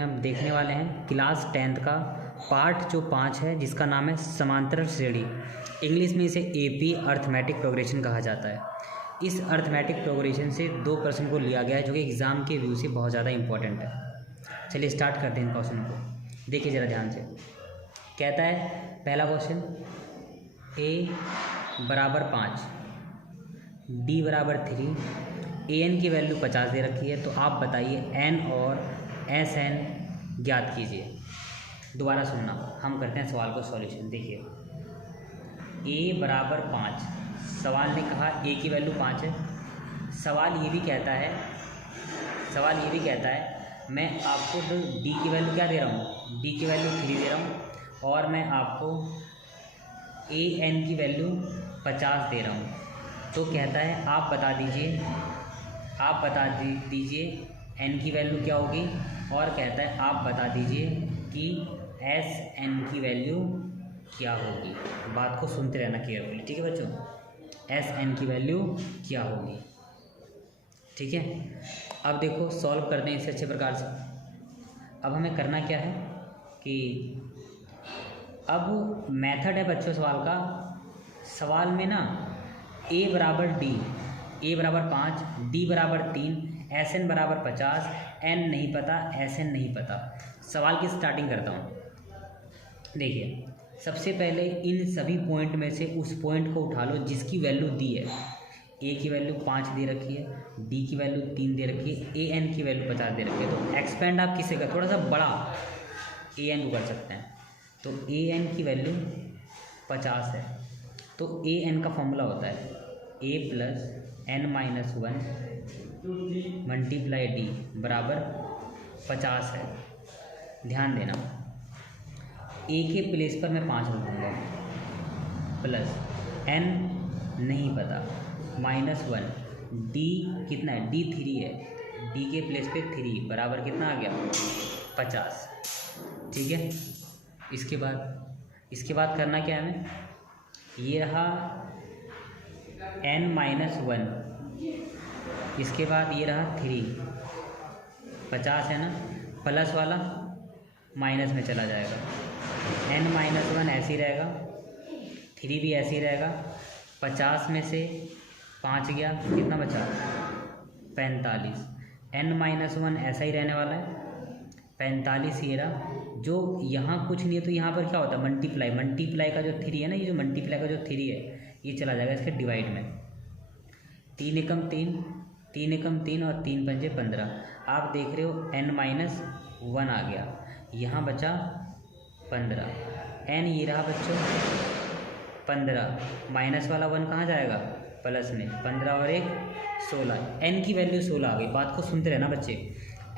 में हम देखने वाले हैं क्लास 10th का पार्ट जो 5 है, जिसका नाम है समांतर श्रेणी। इंग्लिश में इसे एपी अर्थमेटिक प्रोग्रेशन कहा जाता है। इस अर्थमेटिक प्रोग्रेशन से 2 प्रश्न को लिया गया है जो कि एग्ज़ाम के व्यू से बहुत ज़्यादा इंपॉर्टेंट है। चलिए स्टार्ट करते हैं इन क्वेश्चन को। देखिए ज़रा ध्यान से। कहता है पहला क्वेश्चन, ए बराबर 5, डी बराबर 3, ए एन की वैल्यू 50 दे रखी है, तो आप बताइए एन और एस एन ज्ञात कीजिए। दोबारा सुनना, हम करते हैं सवाल को सॉल्यूशन। देखिए ए बराबर 5, सवाल ने कहा ए की वैल्यू 5 है। सवाल ये भी कहता है मैं आपको तो डी की वैल्यू क्या दे रहा हूँ, डी की वैल्यू 3 दे रहा हूँ और मैं आपको ए एन की वैल्यू 50 दे रहा हूँ। तो कहता है आप बता दीजिए एन की वैल्यू क्या होगी, और कहता है आप बता दीजिए कि एस एन की वैल्यू क्या होगी। बात को सुनते रहना केयरफुली, ठीक है बच्चों। एस एन की वैल्यू क्या होगी, ठीक है। अब देखो सॉल्व करते हैं इसे अच्छे प्रकार से। अब हमें करना क्या है कि अब मेथड है बच्चों सवाल का। सवाल में ना ए बराबर डी, ए बराबर 5, डी बराबर 3, एस एन बराबर 50, एन नहीं पता, एस एन नहीं पता। सवाल की स्टार्टिंग करता हूँ। देखिए सबसे पहले इन सभी पॉइंट में से उस पॉइंट को उठा लो जिसकी वैल्यू दी है। ए की वैल्यू 5 दे रखी है, डी की वैल्यू 3 दे रखी है, ए एन की वैल्यू 50 दे रखी है। तो एक्सपेंड आप किसे कर, थोड़ा सा बड़ा ए एन को कर सकते हैं। तो ए एन की वैल्यू 50 है, तो ए एन का फॉर्मूला होता है a plus n minus 1 multiply d बराबर 50 है। ध्यान देना, ए के प्लेस पर मैं 5 रख दूँगा, प्लस एन नहीं पता, -1, डी कितना है, डी 3 है, डी के प्लेस पे 3 बराबर कितना आ गया 50, ठीक है। इसके बाद करना क्या है हमें, ये रहा n-1, इसके बाद ये रहा 3, 50 है ना, प्लस वाला माइनस में चला जाएगा, n-1 ऐसे ही रहेगा, 3 भी ऐसे ही रहेगा। 50 में से 5 गया, कितना बचा 45, n-1 ऐसा ही रहने वाला है, 45 ये रहा। जो यहाँ कुछ नहीं है तो यहाँ पर क्या होता है मल्टीप्लाई का जो 3 है ना, ये जो मल्टीप्लाई का जो 3 है ये चला जाएगा इसके डिवाइड में। 3 एकम 3, 3 एकम 3 और 3 पंजे 15। आप देख रहे हो n-1 आ गया, यहाँ बचा 15, n ये रहा बच्चों 15, माइनस वाला 1 कहाँ जाएगा प्लस में, 15 और 1 16, n की वैल्यू 16 आ गई। बात को सुनते रहना बच्चे,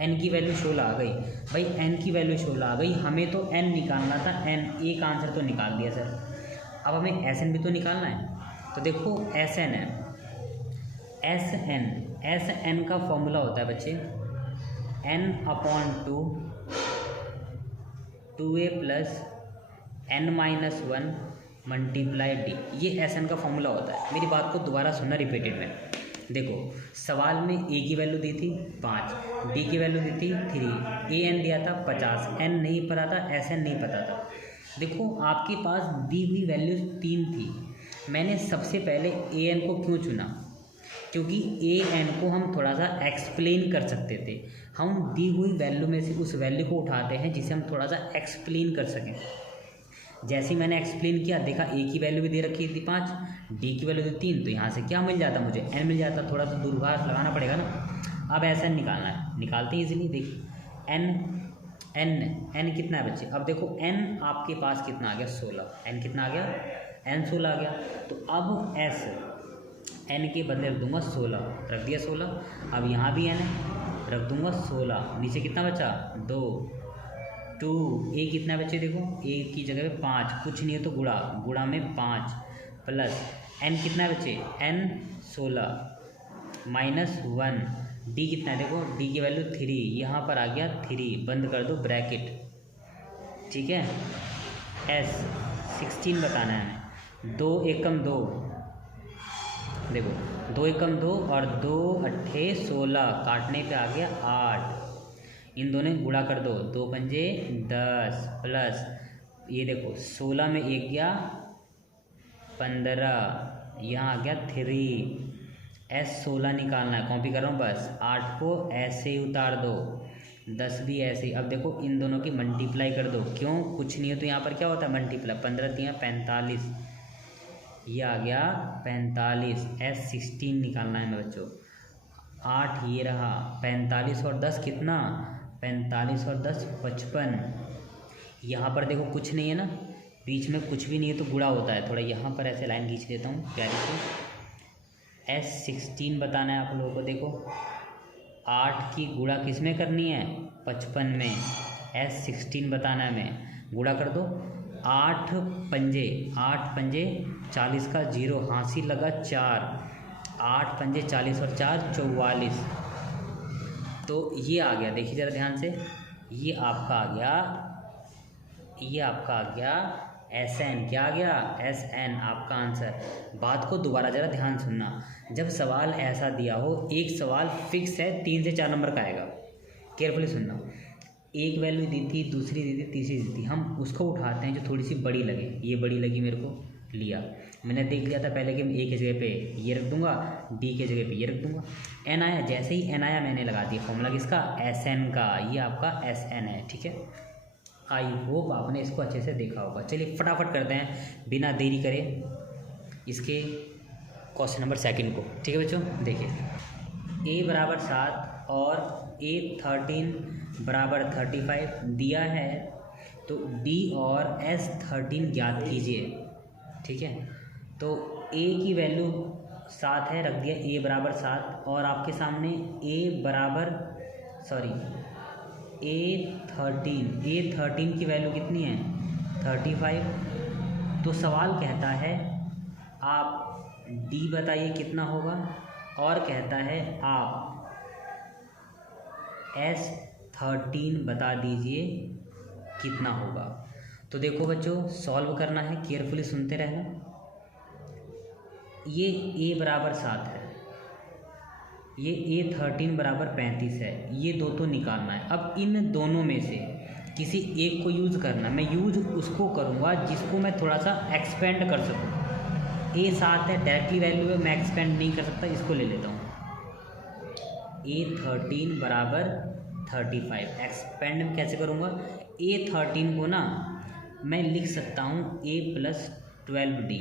n की वैल्यू 16 आ गई भाई, n की वैल्यू 16 आ गई। हमें तो n निकालना था, n एक आंसर तो निकाल दिया सर, अब हमें एस एन भी तो निकालना है। तो देखो एस एन है, एस एन का फॉर्मूला होता है बच्चे n/2 2a plus n-1 multiply D, ये एस एन का फॉर्मूला होता है। मेरी बात को दोबारा सुनना रिपीटेड में। देखो सवाल में ए की वैल्यू दी थी 5, डी की वैल्यू दी थी 3, ए एन दिया था 50, एन नहीं पता था, एस एन नहीं पता था। देखो आपके पास दी हुई वैल्यू 3 थी। मैंने सबसे पहले ए एन को क्यों चुना, क्योंकि ए एन को हम थोड़ा सा एक्सप्लेन कर सकते थे। हम दी हुई वैल्यू में से उस वैल्यू को उठाते हैं जिसे हम थोड़ा सा एक्सप्लेन कर सकें। जैसे ही मैंने एक्सप्लेन किया, देखा ए की वैल्यू भी दे रखी थी 5, डी की वैल्यू थी 3, तो यहाँ से क्या मिल जाता मुझे एन मिल जाता। थोड़ा सा दूरभाष लगाना पड़ेगा ना। अब ऐसा निकालना है, निकालते हैं इजीली। देखिए एन कितना है बच्चे, अब देखो एन आपके पास कितना आ गया 16, एन कितना आ गया, एन 16 आ गया। तो अब एस एन के बदले रख दूंगा 16, रख दिया 16। अब यहाँ भी एन है, रख दूंगा 16, नीचे कितना बचा 2, ए कितना बचे देखो, ए की जगह पे 5, कुछ नहीं है तो गुणा में 5, प्लस एन कितना बचे एन 16 -1, डी कितना है देखो, डी की वैल्यू 3, यहाँ पर आ गया 3, बंद कर दो ब्रैकेट, ठीक है। एस 16 बताना है, 2 एकम 2, देखो 2 एकम 2 और 2 अट्ठे 16, काटने पे आ गया 8। इन दोनों गुणा कर दो, 2 पंजे 10 प्लस ये देखो 16 में 1 गया 15, यहाँ आ गया 3। S16 निकालना है, कॉपी कर रहा हूँ बस। 8 को ऐसे ही उतार दो, 10 भी ऐसे ही। अब देखो इन दोनों की मल्टीप्लाई कर दो, क्यों कुछ नहीं है तो यहाँ पर क्या होता है मल्टीप्लाई। 15 3 45, ये आ गया 45। S16 निकालना है बच्चों। 8 ये रहा, 45 और 10 कितना, 45 और 10 55। यहाँ पर देखो कुछ नहीं है ना, बीच में कुछ भी नहीं है तो गुणा होता है। थोड़ा यहाँ पर ऐसे लाइन खींच देता हूँ प्यारी सी। S16 बताना है आप लोगों को। देखो 8 की गुणा किस में करनी है, 55 में। S16 बताना है हमें, गुणा कर दो। 8 पंजे 40 का 0 हासिल लगा 4, 8 पंजे 40 और 4 44। तो ये आ गया, देखिए ज़रा ध्यान से, ये आपका आ गया SN। क्या आ गया SN आपका आंसर। बात को दोबारा ज़रा ध्यान सुनना, जब सवाल ऐसा दिया हो, एक सवाल फिक्स है 3 से 4 नंबर का आएगा, केयरफुली सुनना। एक वैल्यू दी थी, दूसरी दी थी, तीसरी दी थी, हम उसको उठाते हैं जो थोड़ी सी बड़ी लगे। ये बड़ी लगी मेरे को, लिया मैंने, देख लिया था पहले कि मैं A की जगह पे ये रख दूंगा, D की जगह पे ये रख दूंगा। N आया, जैसे ही N आया मैंने लगा दिया फॉर्मूला किसका, SN का। ये आपका SN है, ठीक है। आई होप आपने इसको अच्छे से देखा होगा। चलिए फटाफट करते हैं बिना देरी करे इसके क्वेश्चन नंबर 2 को, ठीक है बच्चों। देखिए A बराबर 7 और A13 बराबर 35 दिया है, तो D और S13 ज्ञात कीजिए, ठीक है। तो A की वैल्यू 7 है, रख दिया A बराबर 7, और आपके सामने A13 की वैल्यू कितनी है 35। तो सवाल कहता है आप D बताइए कितना होगा, और कहता है आप S13 बता दीजिए कितना होगा। तो देखो बच्चों, सॉल्व करना है, केयरफुली सुनते रहना। ये A बराबर 7 है, ये A13 बराबर 35 है, ये दो तो निकालना है। अब इन दोनों में से किसी एक को यूज़ करना, मैं यूज उसको करूँगा जिसको मैं थोड़ा सा एक्सपेंड कर सकूँ। A7 है, डायरेक्टली वैल्यू है, मैं एक्सपेंड नहीं कर सकता, इसको ले लेता हूँ। A13 बराबर 35, एक्सपेंड में कैसे करूँगा, A13 को ना मैं लिख सकता हूँ A + 12D,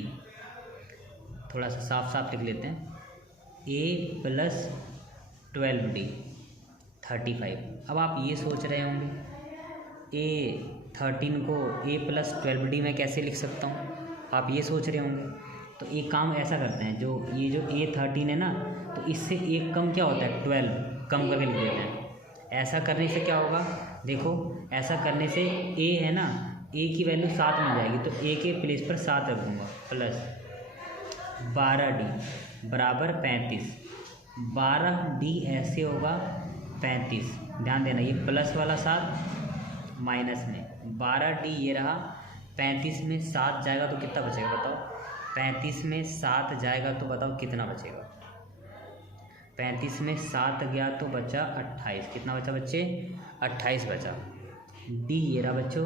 थोड़ा सा साफ साफ लिख लेते हैं, A + 12D 35। अब आप ये सोच रहे होंगे A13 को A + 12D में कैसे लिख सकता हूँ, आप ये सोच रहे होंगे। तो एक काम ऐसा करते हैं, जो ये जो A13 है ना, तो इससे एक कम क्या होता है 12, कम करके लिख देते हैं। ऐसा करने से क्या होगा, देखो ऐसा करने से A है ना, A की वैल्यू 7 मिल जाएगी, तो A के प्लेस पर 7 रख दूँगा, प्लस 12D बराबर 35। 12D ऐसे होगा 35, ध्यान देना, ये प्लस वाला 7 माइनस में 12D ये रहा। 35 में 7 जाएगा तो कितना बचेगा बताओ, 35 में 7 जाएगा तो बताओ कितना बचेगा। 35 में 7 गया तो बचा 28, कितना बचा बच्चे 28 बचा। D ये रहा बच्चों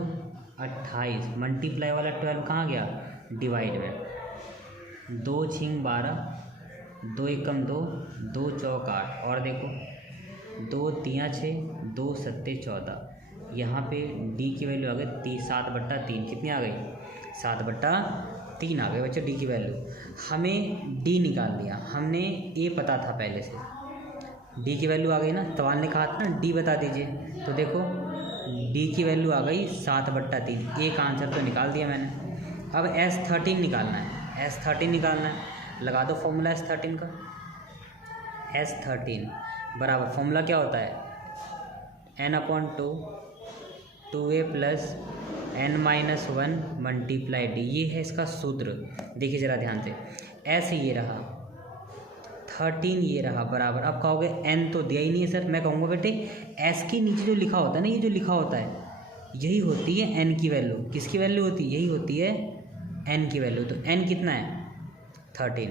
28, मल्टीप्लाई वाला 12 कहाँ गया, डिवाइड में, 2 छिंग 12, 2 एकम 2, 2 चौक 8, और देखो 2 तियाँ 6, 2 सत्ते 14। यहाँ पे D की वैल्यू आ गई 7/3, कितनी आ गई 7/3 आ गई बच्चों D की वैल्यू। हमें D निकाल लिया, हमने A पता था पहले से, D की वैल्यू आ गई ना, सवाल ने कहा था ना D बता दीजिए, तो देखो D की वैल्यू आ गई 7/3, A का आंसर तो निकाल दिया मैंने। अब S13 निकालना है, S13 निकालना है, लगा दो फॉर्मूला S13 का। S13 बराबर फॉर्मूला क्या होता है, n/2 2a + n-1 × D, ये है इसका सूत्र। देखिए ज़रा ध्यान से, S ये रहा, 13 ये रहा, बराबर, अब कहोगे n तो दिया ही नहीं है सर, मैं कहूँगा बेटे S के नीचे जो लिखा होता है ना, ये जो लिखा होता है यही होती है n की वैल्यू। किसकी वैल्यू होती है, यही होती है n की वैल्यू। तो n कितना है 13,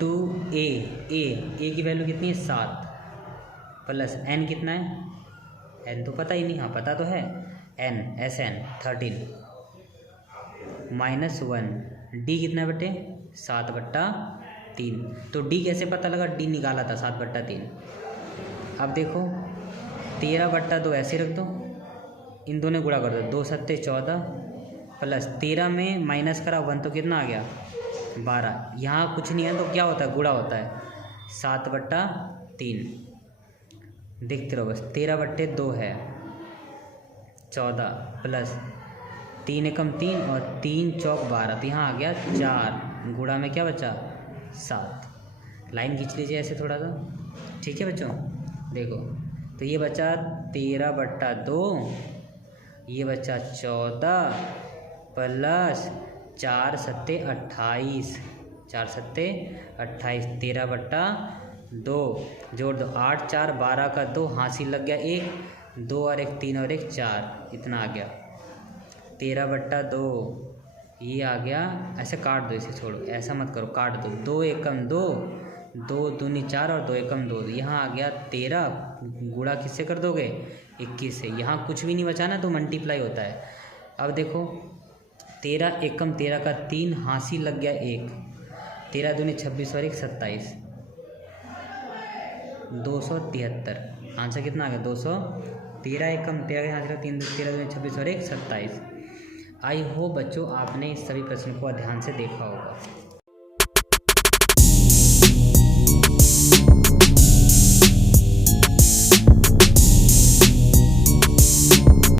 2a, a की वैल्यू कितनी है 7, प्लस एन कितना है, एन तो पता ही नहीं, हाँ पता तो है, एन एस एन 13 -1 डी कितना है बेटे 7/3। तो डी कैसे पता लगा, डी निकाला था 7/3। अब देखो 13/2 ऐसे रख दो, इन दोनों गुणा कर दो, 2 7 14 प्लस 13 में माइनस करा 1 तो कितना आ गया 12। यहाँ कुछ नहीं है तो क्या होता है, गुणा होता है 7/3। देखते रहो बस, 13/2 है 14 प्लस 3 एकम 3 और 3 चौक 12, तो यहाँ आ गया 4, गुणा में क्या बचा 7। लाइन खींच लीजिए ऐसे थोड़ा सा, ठीक है बच्चों। देखो तो ये बचा 13/2, ये बचा 14 प्लस 4 7 28, 4 7 28, 13/2 जोड़ दो 8 4 12 का 2, हासिल लग गया 1, 2 और 1 3 और 1 4, इतना आ गया 13/2। ये आ गया, ऐसे काट दो, इसे छोड़ो, ऐसा मत करो, काट दो, 2 एकम 2, 2 दूनी 4 और 2 एकम 2, यहाँ आ गया 13, गुणा किससे कर दोगे 21 से, यहाँ कुछ भी नहीं बचा ना तो मल्टीप्लाई होता है। अब देखो 13 एकम 13 का 3, हासिल लग गया 1, 13 दूनी 26 और 1 27, 273, आंसर कितना आ गया 213 एकम 13 का हासिल 3, 13 दूनी 26 और 1 27। आई होप बच्चों आपने इस सभी प्रश्न को ध्यान से देखा होगा।